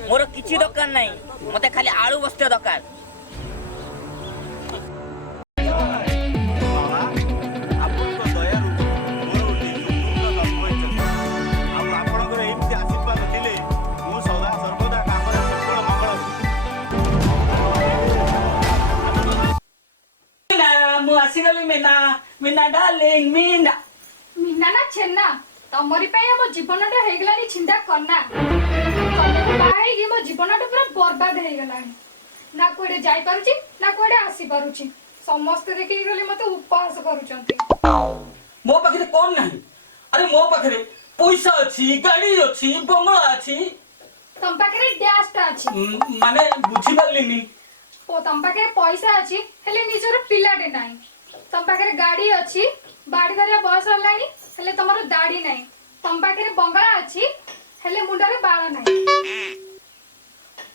मोर किछि दरकार नाही मते खाली आलू बस्ते दरकार। आसीगली मीना मीना डार्लिंग मीना मीना ना छेना तमरी पे मो जीवनटा हे गलानी छिंदा करना तमको बाहे कि मो जीवनटा पूरा बर्बाद हे गलानी ना कोडे जाई पारुची ना कोडे आसी पारुची समस्त देखि गली मते उपवास करूचंती। मो पाखरे कोन नाही अरे मो पाखरे पैसा अछि गाड़ी अछि बंगला अछि तम पाखरे डैशटा अछि माने बुझी पालिनी ओ तम पाखरे पैसा अछि हेले निजर पिलाटे नाही तम पाखरे गाड़ी अछि बाड़ी धरिया बस हलानी हेले तमरो दाढ़ी नाही तम पाखरे बंगला अछि हेले मुंडरे बाळ नाही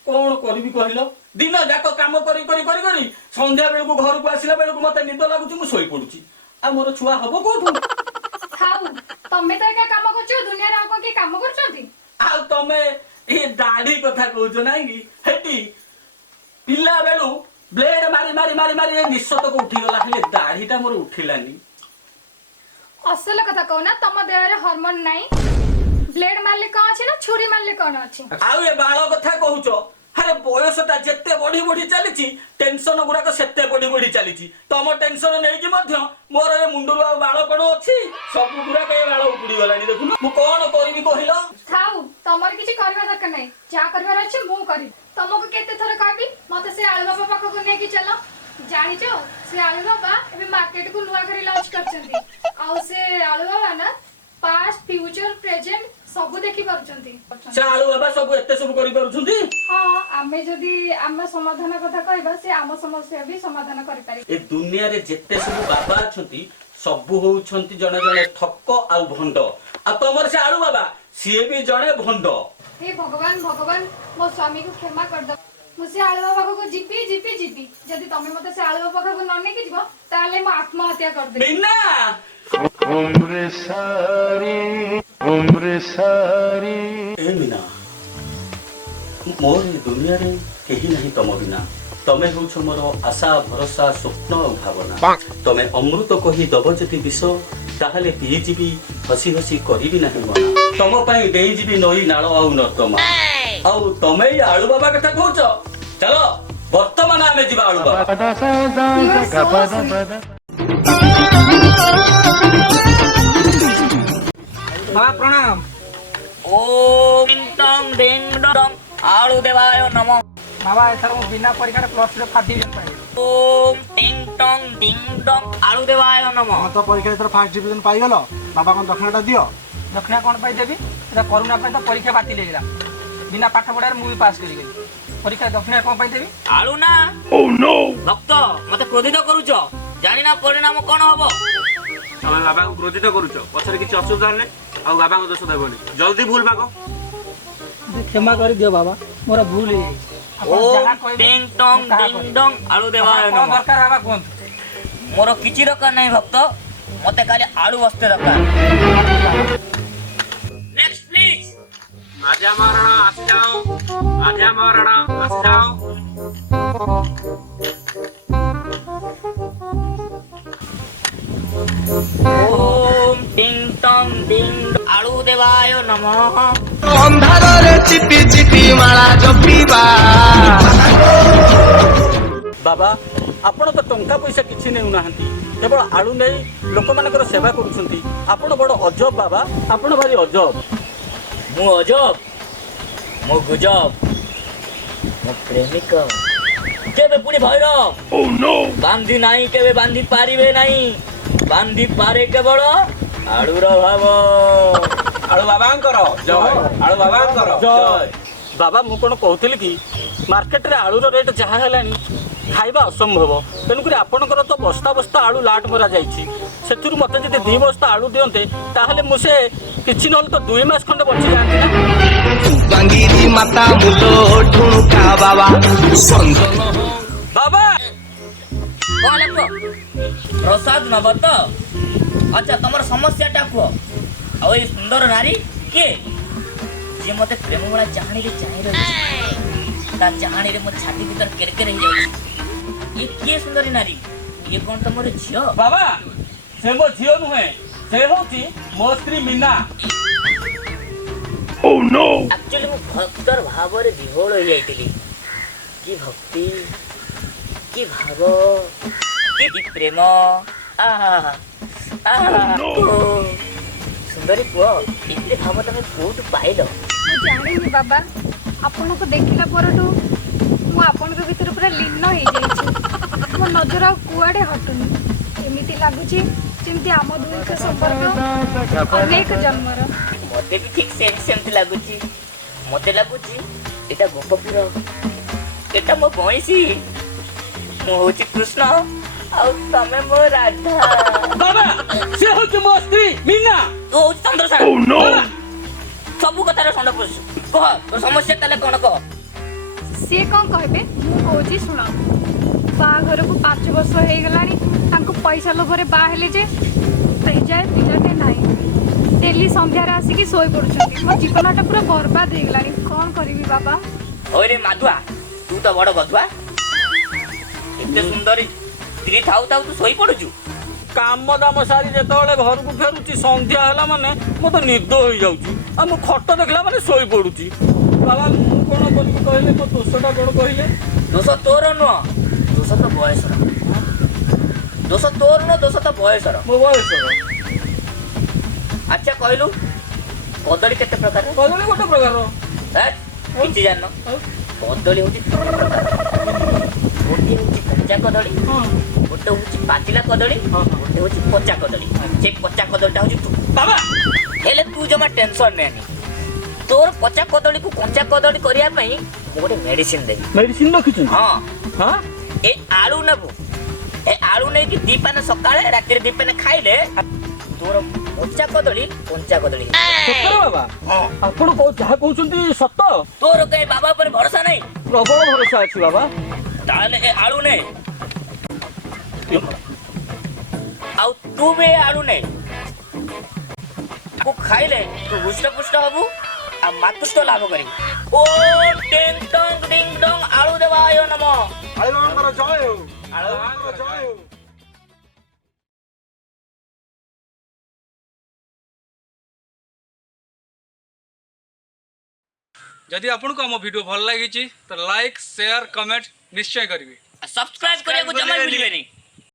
कोन करबी कहलो दिन जाक काम करी करी करी करी संध्या बेल को घर को आसिला बेल को मते निद लागुची मु सोई पडुची आ मोर छुआ हबो कोठु थाउ तमे तो एका काम करछो दुनिया रे आको के काम करछंती आ तमे ए दाढ़ी कथा कहउछ नाही कि हेटी पिल्ला बेलू ब्लेड मारी मारी मारी मारी ए निश्चत को उठी गला हेले दाढ़ीटा मोर उठिलानी। असल कथा कहू ना तम देह रे हार्मोन नाही ब्लेड मारले कौन अछि ना छुरी मारले कौन अछि आउ ए बाळ कथा कहउछ अरे बयसटा जेते बढ़ी बढ़ी चलीची टेंशन गुड़ाक सेते बढ़ी बढ़ी चलीची तम टेंशन नहीं कि मध्य मोर ए मुंडरू आ बाळ कोन अछि सब गुड़ाक ए बाळ उपुडी गलानी देखुन मु कोन करबी कहिलो थाउ तमर किछि करबा दरकार नाही जा करबार अछि मु करी तमको केते थर कहबी मते से आलू बाबा पाखो को नेकी चलो जानिचो से आलू बाबा एबे मार्केट को नुआ करी लॉन्च करचंती आ से आलू बाबा ना पास्ट फ्यूचर प्रेजेंट सब देखि परचंती से आलू बाबा सब एते सब करि परछुंती। हां आमे जदी आमे समाधान कथा कहबा से आम समस्या भी समाधान करि पारि ए दुनिया रे जेते सब बाबा छंती सब होउछंती जने जने ठक्क आ भंड आ तमर से आलू बाबा सिए भी जने भंड। हे भगवान भगवान मो स्वामी को क्षमा कर दो मुझे आलू बाबा को जीपी जीपी जीपी जदि तमे मते से आलू बाबा को नने की जीवो ताले म आत्महत्या कर दे बिना उम्र सारी ए मीना मोर दुनिया रे केही नहीं तम बिना तमे होछ मोर आशा भरोसा स्वप्न और भावना तमे अमृत कही दब जति विष ताहले पी जीवी हसी हसी करिबी नहीं मना तम पई देई जीवी नई नाळ आउ नर्दमा आउ तमे आलू बाबा कथा कहउछ चलो वर्तमान आमे जीवा आलू बाबा। बाबा प्रणाम। ओम टंग डिंग डंग आलू देवाय नमः। बाबा एथर मु बिना परीक्षा प्लस 2 फास्ट डिवीजन पाई। ओम टिंग टंग डिंग डंग आलू देवाय नमः। हम तो परीक्षा एथर फास्ट डिवीजन पाई गलो बाबा को दक्षिणाटा दियो दक्षिणा कोन पाई देबी एटा कोरोना पे तो परीक्षा बातिल हेला बिना पाठ पढ़ार मु भी पास करी गई परीक्षा दक्षिणा कोन पाई देबी आलू ना ओह नो भक्त मते क्रोधित करूछ जानि ना परिणाम कोन हबो तमे बाबा को क्रोधित करूछ पछरे किछ असुविधा नै आ बाबा को दोष देबोनी जल्दी भूल मागो क्षमा कर दियो बाबा मोरा भूल हे ओम टिंग टंग डिंग डंग आलू देवाय नमः। दरकार बाबा कोन मोर किछि दरकार नाही भक्त मते खाली आलू बस्ते दरकार। नेक्स्ट प्लीज आजा महाराणा आसी जाओ आजा महाराणा आसी जाओ। ओम टिंग टंग डिंग आलू देवाय नमः। अंधारे चिपी चिपी माला जपीबा बाबा आपण तो टंका पैसा किछि नेउ नाहंती केवल आलू नहीं लोक मानकर सेवा करूछंती आपण बड़ अजब बाबा आपण भारी अजब। मु अजब मु गुजब मु प्रेमिक केबे पुणी भैरव ओह नो बांधी नाही केबे बांधी पारिबे नाही बांधी पारे केवल आलूर भाव आळू बाबांकर जय आळू बाबांकर जय बाबा मु कोन कहउतली कि मार्केट रे आलूर रेट जहा हेलानी खाइबा असंभव तेणुक आपणकर तो बस्ता बस्ता आलू लाट मरा जाइछि सेथुरु मते जदि 2 बस्ता आलू दियंते ताहले मुसे किछि नल तो 2 मास खंडे बचि जांती ना बांगीरी माता मुलो ठुणका बाबा संजन बाबा कोन लेखो प्रसाद नबत अच्छा तमर समस्या टा को आ ओई सुंदर नारी के जे मते प्रेम वाला चाहणी रे चाहि रही ता चाहणी रे मो छाती भीतर केरकेर हो जाउछि। ये के सुंदरी नारी, ये कौन तमर झियो? बाबा से मो झियो नुहे, से होची मो स्त्री मीना। एक्चुअली मो भक्तर भाव रे विभोल हो जाइतिली। की भक्ति, की भाव, की प्रेम, आहा आहा सुंदरी पुओ, इतने भाव तमे कोउठ पाइल? ମୁଁ ଜାଣିନି ବାବା, ଆପଣଙ୍କୁ ଦେଖିଲା ପରଠୁ ମୁଁ ଆପଣଙ୍କ ଭିତରେ ପୁରା ଲୀନ ହେଇଯାଇଛି। ମୋ ନଜର ଆଉ କୁଆଡ଼େ ହଟୁନି। ଏମିତି ଲାଗୁଛି ଯେମିତି ଆମ ଦୁଇଙ୍କ ସମ୍ପର୍କ ଅନେକ ଜନ୍ମର। मते भी ठीक सेमती लगुची। मते लगुची एटा गोपपुर, एटा मो भैंसी, मो होची कृष्ण और तमे मो राधा। बाबा से होची मो स्त्री मीना। तू होची चंद्रसार। ओह नो, सब कथार संड पसु कह तो समस्या ताले कोन कह? ସିଏ କ'ଣ କହିବେ ମୁଁ କହୁଛି ଶୁଣ। ବାହାଘରକୁ 5 ବର୍ଷ ହେଇଗଲାଣି, ତାଙ୍କୁ ପଇସା ଲୋଭରେ ବାହା ହେଲେ ଯେ ଏଯାଏ ପିଲାଟେ ନାହିଁ। ଡେଲି ସନ୍ଧ୍ୟାରେ ଆସିକି ଶୋଇ ପଡୁଛନ୍ତି। ମୋ ଜୀବନଟା ପୁରା ବର୍ବାଦ ହେଇଗଲାଣି। କ'ଣ କରିବି ବାବା? ओरे माधुआ, तू तो बड़ गधुआ। एते सुंदरी स्त्री थाउ थाउ तू सोई पडुचु। काम दाम सारी जेतବେଳେ ଘରକୁ ଫେରୁଛି ସନ୍ଧ୍ୟା ହେଲା ମାନେ ମୋତେ ନିଦ ହେଇଯାଉଛି ଆଉ ମୁଁ ଖଟ ଦେଖିଲା ମାନେ ଶୋଇ ପଡୁଛି। ବାବା ମୁଁ କ'ଣ କରିବି କହିଲେ, ମୋ ଦୋଷଟା କ'ଣ କହିଲେ? दोष तोर नुह, दोष तो बयसर। दोष तोर नुह, दोष तो बयसर। ମୋ ବୟସର अच्छा कहलु कदली केते प्रकार? କହିଲେ ଗୋଟେ ପ୍ରକାର। किछि जान कदली होची गोटे होची कच्चा कदली, गोटे होची पाचिला कदली, गोटे होची पचा कदली। जे पचा कदलीटा होची तू ବାବା हेले तू जमा टेंशन नेनी। तोर पचा कदली को कच्चा कदली करिया पई मु गोटे मेडिसिन देबी। ମେଡିସିନ ରଖିଛନ୍ତି? हां ହଁ ए आलू नेबू, ए आलू नै कि दीपाने सकाळे रात्री दीपाने खाइले तोर पचा कदली कच्चा कदली। ସତରେ ବାବା ଆପଣ ଯାହା କହୁଛନ୍ତି ସତ? तोर कहीं बाबा पर भरोसा नहीं? ପ୍ରବଳ ଭରସା ଅଛି ବାବା। ताले ए आलू ने आउ तू भी ए आलू ने को खाइले तू हुष्ट पुष्ट हबु आ मातृत्व लाभ करी। ओम टिंग टंग डिंग डंग आलू देवाय नमः। ଆଳୁଙ୍କର ଜୟ ହେଉ, ଆଳୁଙ୍କର ଜୟ ହେଉ। जदि आपको आम वीडियो भल लगी तो लाइक शेयर कमेंट निश्चय करेंगे। सब्सक्राइब करिया को जमा मिलबे नहीं।